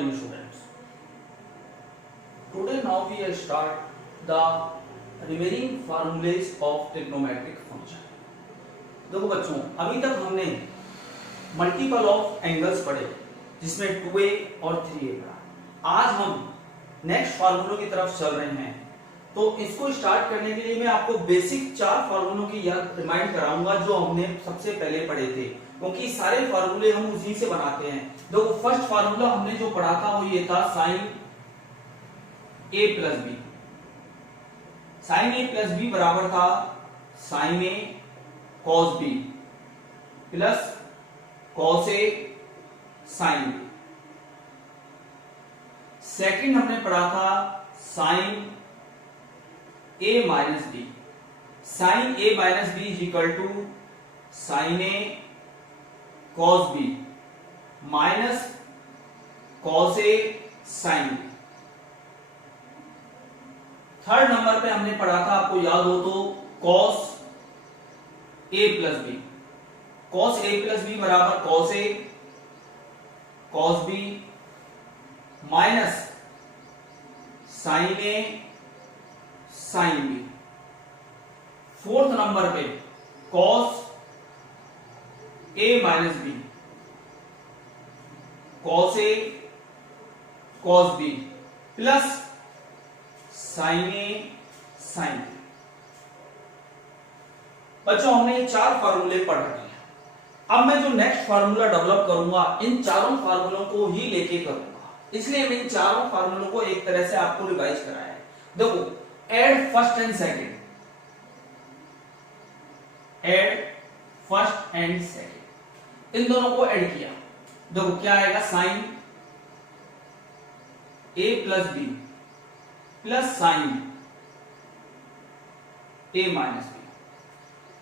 morning students. Today now we start the remaining formulas of trigonometric function. देखो बच्चों, अभी तक हमने मल्टीपल ऑफ एंगल्स पढ़े जिसमें 2a और 3a पढ़ा। आज हम नेक्स्ट फार्मूलों की तरफ चल रहे हैं। तो इसको स्टार्ट करने के लिए मैं आपको बेसिक 4 फार्मूलों की याद रिमाइंड कराऊंगा जो हमने सबसे पहले पढ़े थे, क्योंकि सारे फार्मूले हम उसी से बनाते हैं। देखो फर्स्ट फार्मूला हमने जो पढ़ा था वो ये था sine a plus B. Sine a plus B बराबर था sine a cos B plus cos a sine B. Second हमने पढ़ा था sine a minus B. Sine a minus B is equal to sine a cos B minus cos a sine B. Third number पे हमने पढ़ा था, आपको याद हो तो, cos a plus B. Cos a plus B बराबर cos a cos B minus sine a sine B. Fourth number पे cos a minus B cos a cos B plus sine a sine B. बच्चों हमने ये 4 फार्मूले पढ़ रखे हैं। अब मैं जो नेक्स्ट फार्मूला डेवलप करूंगा इन चारों फार्मूलों को ही लेके करूंगा, इसलिए मैं इन चारों फार्मूलों को एक तरह से आपको रिवाइज कराया है। देखो add first and second, add first and second, इन दोनों को ऐड किया। देखो क्या आएगा, sine a plus B plus sine a minus B.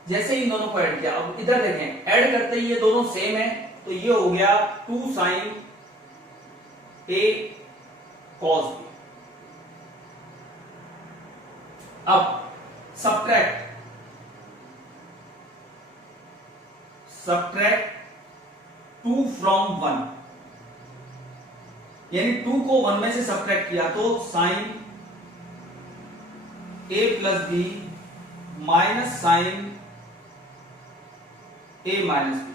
जैसे इन दोनों को ऐड किया, अब इधर देखें, ऐड करते ही ये दोनों सेम है तो ये हो गया 2 साइन a कॉस बी। अब सब्ट्रैक्ट सब्ट्रैक्ट 2 फ्रॉम 1, यानी 2 को 1 में से सब्ट्रैक्ट किया तो sine a plus B minus sine a minus B.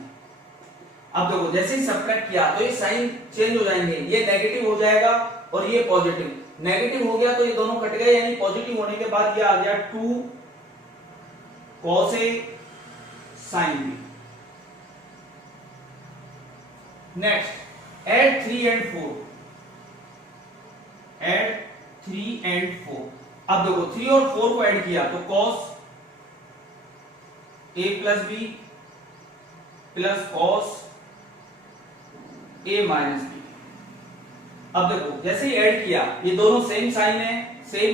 अब देखो जैसे ही सब्ट्रैक्ट किया तो ये साइन चेंज हो जाएंगे, ये नेगेटिव हो जाएगा और ये पॉजिटिव। नेगेटिव हो गया तो ये दोनों कट गए, यानी पॉजिटिव होने के बाद ये आ गया 2 cos a sine B. Next add 3 and 4, add 3 and 4। अब देखो 3 और 4 को ऐड किया तो cos a plus B plus cos a minus B. अब देखो जैसे ही ऐड किया ये दोनों सेम साइन है, सेम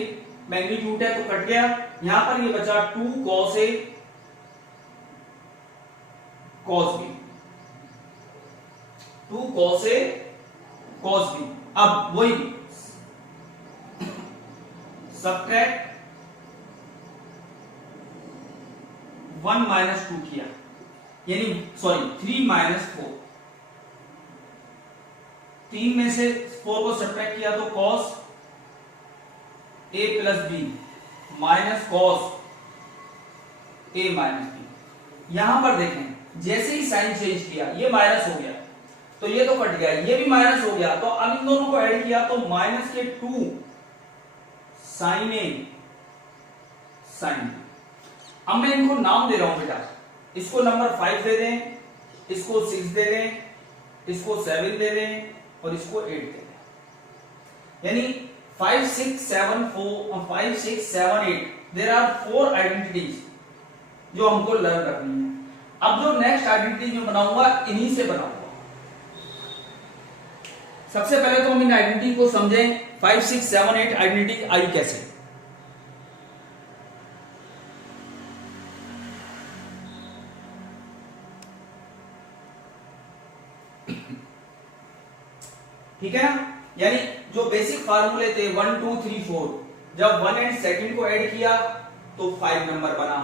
मैग्नीट्यूड है तो कट गया। यहां पर ये बचा 2 cos a cos B, 2 cos a cos B. अब वही सब्ट्रैक्ट 1 माइनस 2 किया, यानी सॉरी 3 माइनस 4। 3 में से 4 को सब्ट्रैक्ट किया तो cos a plus B minus cos a minus B. यहां पर देखें जैसे ही साइन चेंज किया ये माइनस हो गया तो ये तो कट गया, ये भी माइनस हो गया। तो अब इन दोनों को ऐड किया तो माइनस के 2 साइन a साइन बी। अब मैं इनको नाम दे रहा हूं बेटा, इसको नंबर 5 दे दें, इसको 6 दे दें, इसको 7 दे दें और इसको 8 दे दें। यानी 5 6 7 4 5 6 7 8 देयर आर 4 आइडेंटिटीज जो हमको लर्न करनी है। अब जो नेक्स्ट आइडेंटिटी जो बनाऊंगा इन्हीं से बनाऊंगा। सबसे पहले तो हम इन आइडेंटिटी को समझें। 5 6 7 8 आइडेंटिटी आई कैसे। ठीक है ना, यानी जो बेसिक फार्मूले थे 1 2 3 4, जब 1 एंड सेकंड को ऐड किया तो 5 नंबर बना।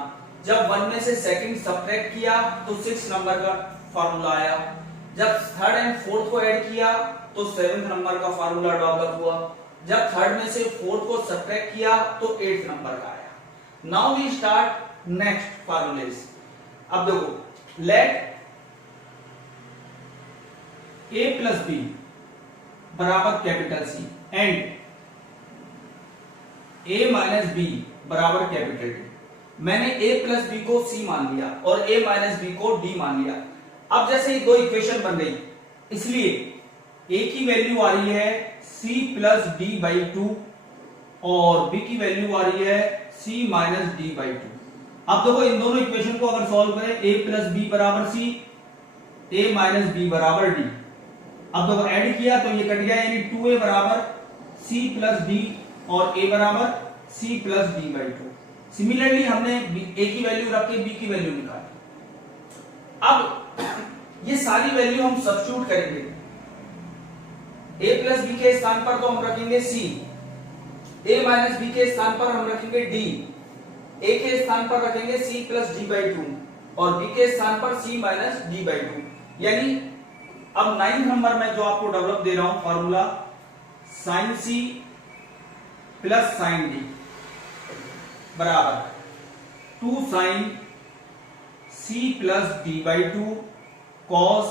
जब 1 में से सेकंड सब्ट्रैक्ट किया तो 6 नंबर का फार्मूला आया। जब थर्ड एंड फोर्थ को ऐड किया तो 7th नंबर का फार्मूला डेवलप हुआ, जब थर्ड में से फोर्थ को सब्ट्रैक्ट किया तो 8th नंबर का आया। Now we start next formulas. अब देखो, लेट a प्लस बी बराबर capital C and a minus B बराबर कैपिटल डी। मैंने a प्लस बी को c मान लिया और a माइनस बी को d मान लिया। अब जैसे ये दो इक्वेशन बन गई, इसलिए a की वैल्यू आ रही है c plus D by to और b की वैल्यू आ रही है c minus D by to. अब देखो, इन दोनों इक्वेशन को अगर सॉल्व करें, a प्लस बी बराबर c, a माइनस बी बराबर d। अब देखो ऐड किया तो ये कट गया, यानी 2a बराबर c प्लस d और a बराबर c plus D by to. Similarly हमने a की वैल्यू रख के b की वैल्यू निकाली। अब ये सारी वैल्यू हम सब्स्टिट्यूट करेंगे। a प्लस बी के स्थान पर तो हम रखेंगे c, a माइनस बी के स्थान पर हम रखेंगे d, a के स्थान पर रखेंगे c plus D by to और b के स्थान पर c minus D by two. यानी अब 9th नंबर में जो आपको डेवलप दे रहा हूं formula, sine c plus sine d बराबर 2 sine c plus D by two cos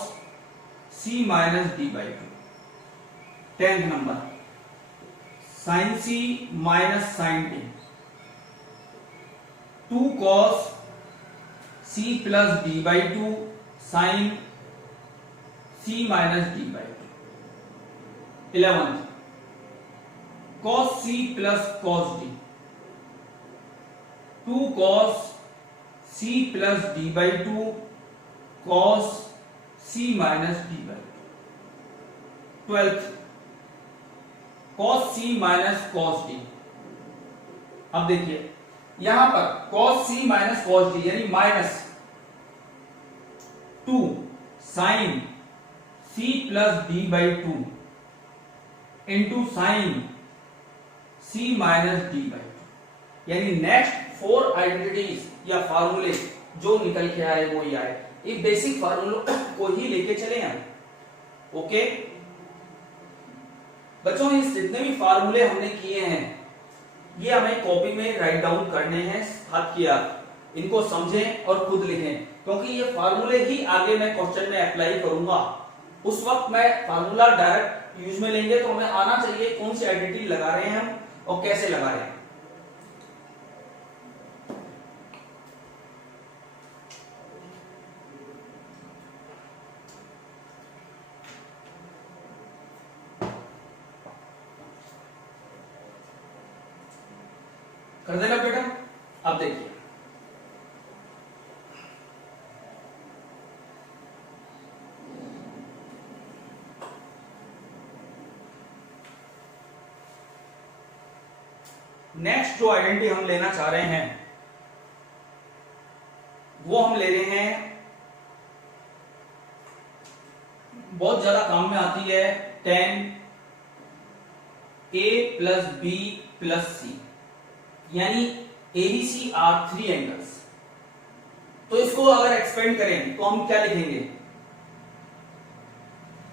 c minus D by two. 10th number sine c minus sine d 2 cos c plus D by two sine c minus D by two. 11th cos c plus cos d 2 cos c plus d by two cos c minus d by two. 12th cos c minus cos d। अब देखिए यहां पर cos c minus cos d यानी minus 2 sine c plus D by two into sine c minus D by two. यानी next 4 identities या फार्मूले जो निकल के आए वो ही आए। ये बेसिक फार्मूलों को ही लेके चले हम। ओके बच्चों, ये जितने भी फार्मूले हमने किए हैं ये हमें कॉपी में राइट डाउन करने हैं हाथ की हाथ। इनको समझें और खुद लिखें, क्योंकि ये फार्मूले ही आगे मैं क्वेश्चन में अप्लाई करूंगा। उस वक्त मैं फार्मूला डायरेक्ट यूज में लेंगे तो हमें आना चाहिए कौन सी आइडेंटिटी लगा रहे हैं हम और कैसे लगा रहे हैं। कर देना बेटा। अब देखिए नेक्स्ट जो आइडेंटिटी हम लेना चाह रहे हैं वो हम ले रहे हैं, बहुत ज्यादा काम में आती है, tan a plus B plus C, यानी ABC आर 3 एंगल्स। तो इसको अगर एक्सपेंड करें तो हम क्या लिखेंगे,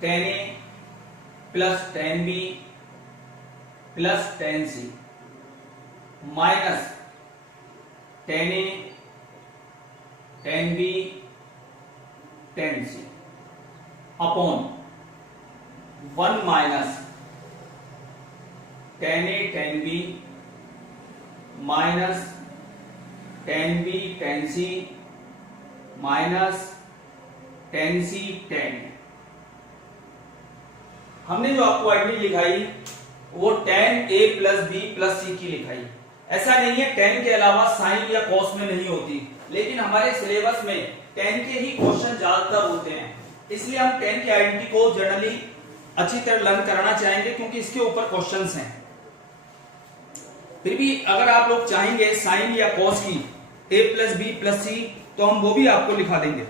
tan a plus tan b plus tan c minus tan a tan b tan c upon 1 minus tan a tan b minus tan b tan c minus tan c tan a। हमने जो आपको identity लिखाई वो tan a plus b plus c की लिखाई। ऐसा नहीं है tan के अलावा साइन या कॉस में नहीं होती, लेकिन हमारे सिलेबस में tan के ही क्वेश्चन ज्यादातर होते हैं, इसलिए हम tan की आइडेंटिटी को जनरली अच्छी तरह लर्न कराना चाहेंगे क्योंकि इसके ऊपर क्वेश्चंस हैं। फिर भी अगर आप लोग चाहेंगे साइन या कॉस की a plus B plus C तो हम वो भी आपको लिखा देंगे।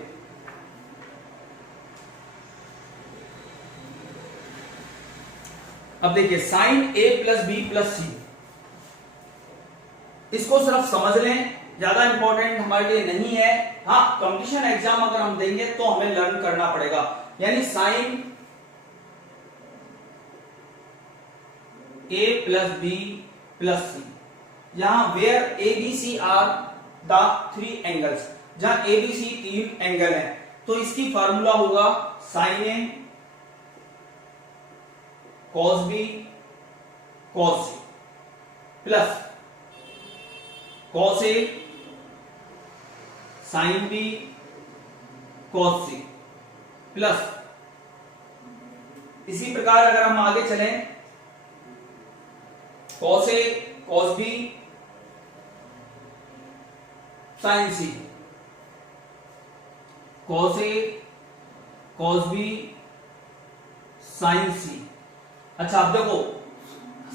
अब देखिए sine a plus B plus C, इसको सिर्फ समझ लें, ज्यादा इंपॉर्टेंट हमारे लिए नहीं है। हाँ, कंपटीशन एग्जाम अगर हम देंगे तो हमें लर्न करना पड़ेगा। यानी sine A plus B plus C, यहां where A B C are the three angles, जहां ए बी सी तीन एंगल है, तो इसकी फार्मूला होगा sine A cos B cos C plus cos A sine B cos C plus, इसी प्रकार अगर हम आगे चलें, cos A cos B sine C, cos A cos B sine C. अच्छा अब देखो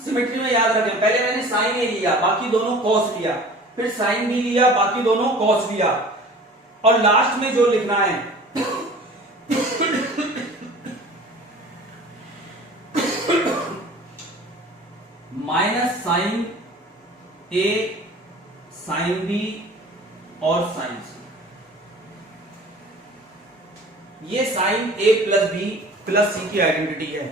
सिमेट्री में याद रखें, पहले मैंने साइन ए लिया, बाकी दोनों कॉस लिया, फिर साइन बी लिया, बाकी दोनों कॉस लिया, और लास्ट में जो लिखना है माइनस साइन ए साइन बी और साइन सी। ये sign A plus B plus सी की आइडेंटिटी है।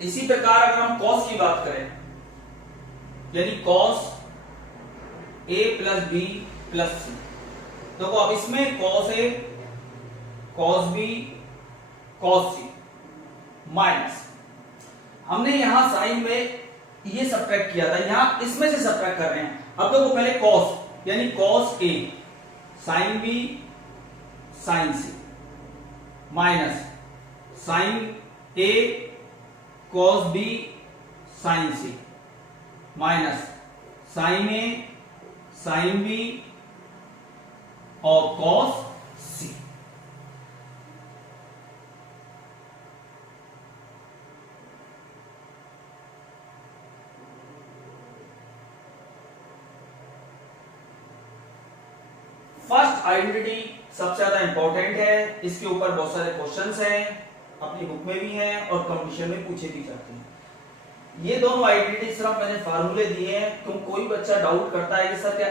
इसी प्रकार अगर हम कॉस की बात करें, यानी cos A plus B plus सी, देखो अब इसमें cos A cos B cos C minus, हमने यहां साइन में ये सब्ट्रैक्ट किया था, यहां इसमें से सब्ट्रैक्ट कर रहे हैं। अब देखो पहले कॉस यानी cos A sine B sine C minus sign A cos B sine C minus sign A sine B और कॉस सी। फर्स्ट आइडेंटिटी सबसे ज्यादा इंपॉर्टेंट है, इसके ऊपर बहुत सारे क्वेश्चंस हैं, अपनी बुक में भी हैं और कंपटीशन में पूछे भी जाते हैं। ये दोनों आइडेंटिटी सिर्फ मैंने फार्मूले दिए हैं, तुम कोई बच्चा डाउट करता है कि सर क्या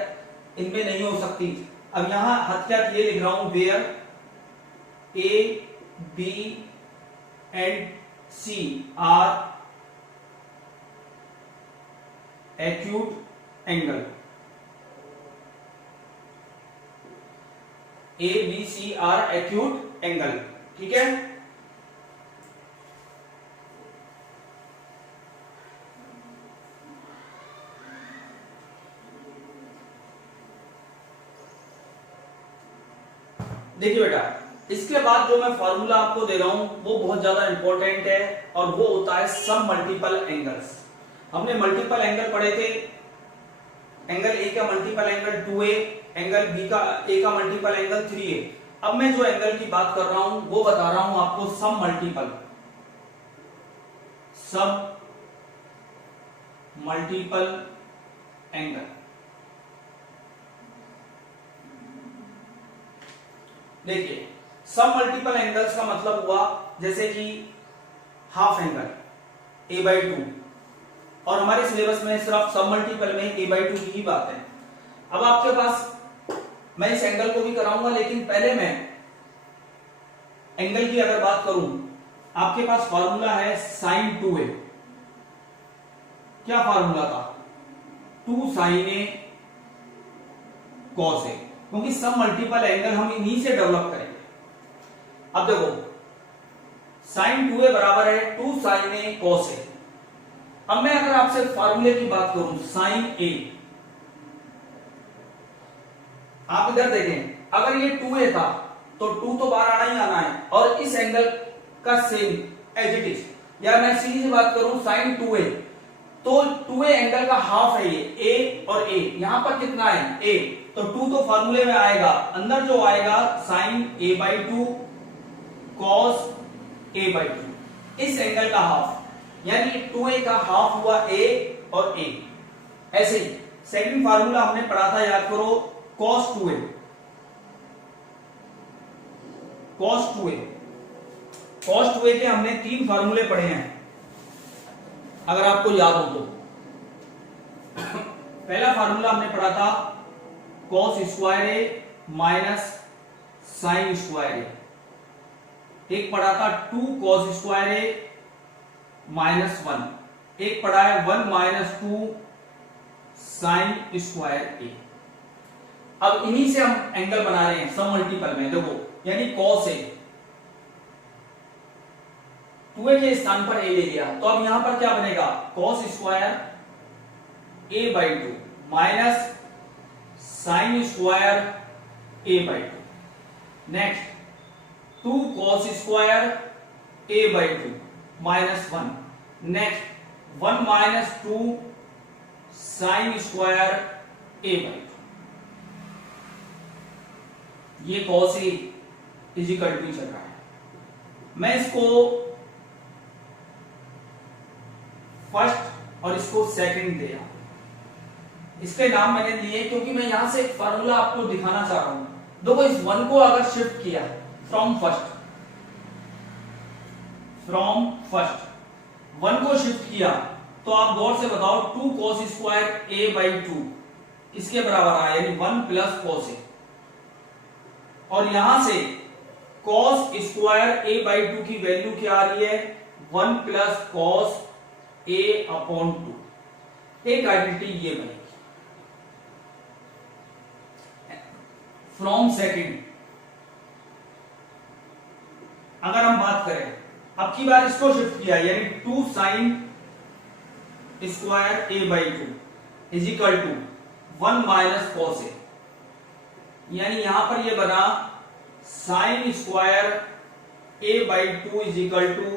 इनमें नहीं हो सकती, अब यहां हथियार ये लिख रहा हूं, where A B and C are acute angle, A B C are acute angle, ठीक है। देखिए बेटा, इसके बाद जो मैं फॉर्मूला आपको दे रहा हूं वो बहुत ज्यादा इंपॉर्टेंट है और वो होता है सम मल्टीपल एंगल्स। हमने मल्टीपल एंगल पढ़े थे, एंगल ए का multiple angle 2a, angle B का ए का मल्टीपल एंगल 3a। अब मैं जो एंगल की बात कर रहा हूं वो बता रहा हूं आपको सम मल्टीपल एंगल। देखिए सम मल्टीपल एंगल्स का मतलब हुआ जैसे कि हाफ एंगल a/2, और हमारे सिलेबस में सिर्फ सम मल्टीपल में a/2 की ही बात है। अब आपके पास मैं इस एंगल को भी कराऊंगा, लेकिन पहले मैं एंगल की अगर बात करूं, आपके पास फार्मूला है sin 2a। क्या फार्मूला था? 2 sin a cos a, क्योंकि सम मल्टीपल एंगल हम इन्हीं से डेवलप करेंगे। अब देखो sin 2a बराबर है 2 sin a cos a। अब मैं अगर आपसे फार्मूले की बात करूं sin a, आप इधर देखें, अगर ये 2a था तो 2 तो बाहर आना ही आना है, और इस एंगल का सेम एज इट इज, या मैं सीधी सी बात करूं sin 2a, तो 2a एंगल का हाफ है ये a और a, यहां पर कितना है a, तो 2 तो फार्मूले में आएगा, अंदर जो आएगा sin a/2 cos a/2, इस एंगल का हाफ, यानी 2a का हाफ हुआ a और a। ऐसे ही सेकंड फार्मूला हमने पढ़ा था, याद करो, cos 2a, cos 2a के हमने 3 फार्मूले पढ़े हैं, अगर आपको याद हो तो। पहला फार्मूला हमने पढ़ा था cos स्क्वायर ए माइनस साइन स्क्वायर ए, एक पढ़ा था 2 cos स्क्वायर ए माइनस 1, एक पढ़ा है 1 माइनस 2 साइन स्क्वायर ए। अब इन्हीं से हम एंगल बना रहे हैं सम मल्टीपल में, देखो यानी cos ए, 2a के स्थान पर a ले लिया, तो अब यहां पर क्या बनेगा cos square a by 2 minus sign square a by 2। Next 2 cos square a by 2 minus 1। Next 1 minus 2 sine square a by 2। ये cos a इजिकल टू चल रहा है। मैं इसको फर्स्ट और इसको सेकंड दिया, इसके नाम मैंने लिए क्योंकि मैं यहां से एक फार्मूला आपको दिखाना चाह रहा हूं। देखो इस 1 को अगर शिफ्ट किया फ्रॉम फर्स्ट 1 को शिफ्ट किया तो आप गौर से बताओ 2 cos स्क्वायर a बाई 2 इसके बराबर आया, यानी 1 प्लस cos a, और यहां से cos स्क्वायर a बाई 2 की वैल्यू क्या आ रही है 1 प्लस cos a अपॉन 2। एक आइडेंटिटी ये बनेगी। फ्रॉम सेकंड अगर हम बात करें, अब की बार इसको शिफ्ट किया यानी 2 sine square a by 2 is equal to 1 minus cos a, यानी यहां पर ये बना sine square a by 2 is equal to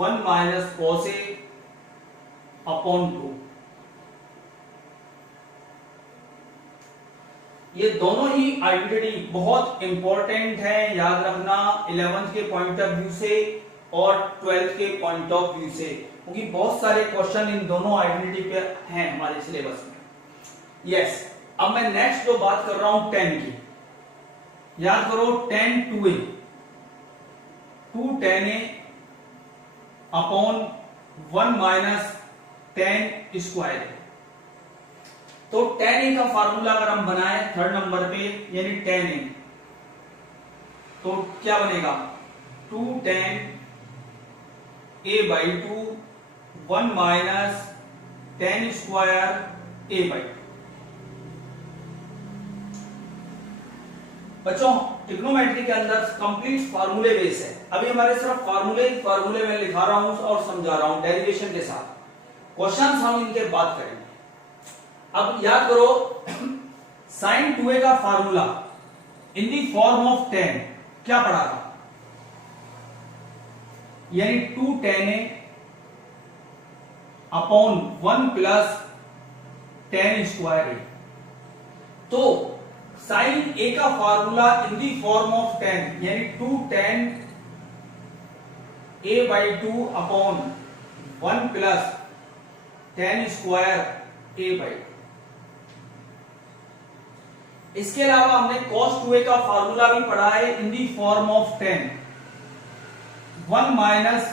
1 minus cos a upon 2। ये दोनों ही आइडेंटिटी बहुत इंपॉर्टेंट है, याद रखना 11th के पॉइंट ऑफ व्यू से और 12th के पॉइंट ऑफ व्यू से, क्योंकि बहुत सारे क्वेश्चन इन दोनों आइडेंटिटी पे हैं हमारे सिलेबस में। यस, अब मैं नेक्स्ट जो बात कर रहा हूं tan की, याद करो tan 2a 2 tan a upon 1 minus tan square a। तो tan a का फार्मूला अगर हम बनाए थर्ड नंबर पे यानी tan a, तो क्या बनेगा 2 tan a by 2 1 minus tan square a by 2। बच्चों ट्रिग्नोमेट्री के अंदर कंप्लीट फार्मूले बेस है। अभी हमारे सिर्फ फार्मूले में लिखा रहा हूं और समझा रहा हूं डेरिवेशन के साथ। क्वेश्चंस हम इनके बात करेंगे। अब याद करो sin 2a का formula in the form of tan क्या पढ़ा था, यानी 2 tan a upon 1 plus tan square a। तो sin a का formula in the form of tan यानी 2 tan a by 2 upon 1 plus tan square a by 2। इसके अलावा हमने cos 2a का फार्मूला भी पढ़ा है in the form of tan 1 minus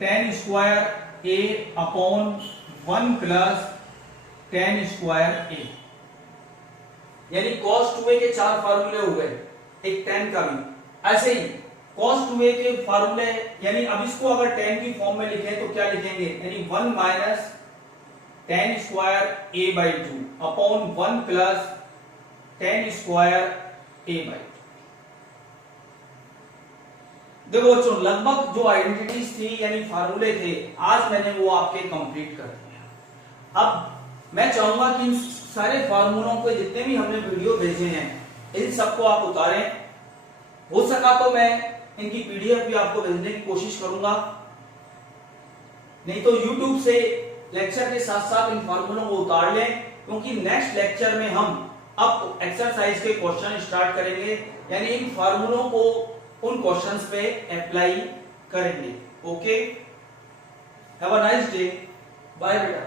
tan square a upon 1 plus tan square a, यानी cos 2a के 4 फार्मूले हो गए, एक tan का भी। ऐसे ही cos 2a के फार्मूले, यानी अब इसको अगर tan की फॉर्म में लिखें तो क्या लिखेंगे, यानी 1 minus tan square a by 2 upon 1 plus tan square a by 2। देखो बच्चों लगभग जो आइडेंटिटीज थी यानी फार्मूले थे, आज मैंने वो आपके कंप्लीट कर दिया। अब मैं चाहूंगा कि इन सारे फार्मूलों को जितने भी हमने वीडियो भेजे हैं इन सबको आप उतारें, हो सका तो मैं इनकी पीडीएफ भी आपको भेजने की कोशिश करूंगा, नहीं तो यूट्यूब से लेक्चर के साथ साथ इन फार्मूलों को उतार लें, क्योंकि नेक्स्ट लेक्चर में हम अब एक्सरसाइज के क्वेश्चन स्टार्ट करेंगे, यानी इन फार्मूलों को उन क्वेश्चंस पे अप्लाई करेंगे। Okay, have a nice day, bye बेटा।